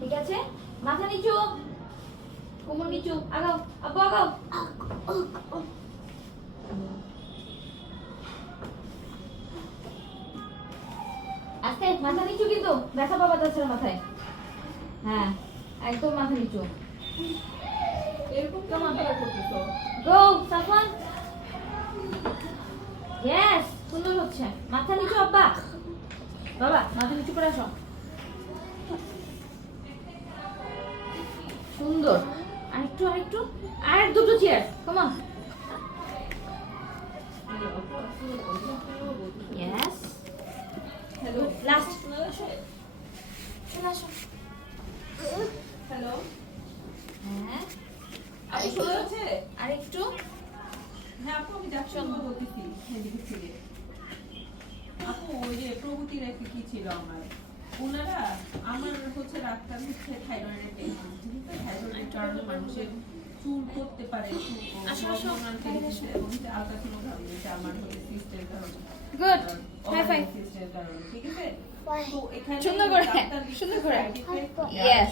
ঠিক আছে, মাথা নিচু, কোমর নিচু, আগাও আব্বু আগাও। আস্তে, মাথা নিচু কিন্তু ব্যথা পাবা তাছাড়া মাথায়। হ্যাঁ, একদম মাথা নিচু। এরকম কেমন খেলা করতেছো? গো সাফওয়ান, ইয়েস, সুন্দর হচ্ছে। মাথা নিচু আব্বা, বাবা মাথা নিচু করে আসো। সুন্দর, আরেকটু আরেকটু, আর দুটো chair, come on. Yes, hello, last, চলে আসো। চলে আসো। হ্যালো, হ্যাঁ, আপু শোনা যাচ্ছে? আরেকটু। হ্যাঁ আপু, আমি যাচ্ছি বলতেছি এদিকে থেকে। আপু ওই যে প্রগতির একটা কি ছিল আমার, ওনারা আমার হচ্ছে ডাক্তার হচ্ছে থাইরয়েডের টেস্ট, ঠিক আছে? থাইরয়েডের কারণে মানুষের চুল করতে পারে, আসো, আসো, এবং আলট্রাসোনোগ্রাম, এটা আমার হচ্ছে সিস্টের কারণে। Good, high five. সিস্টের কারণে, ঠিক আছে? তো এখানে সুন্দর করে, ডাক্তার সুন্দর করে। Side effect Yes.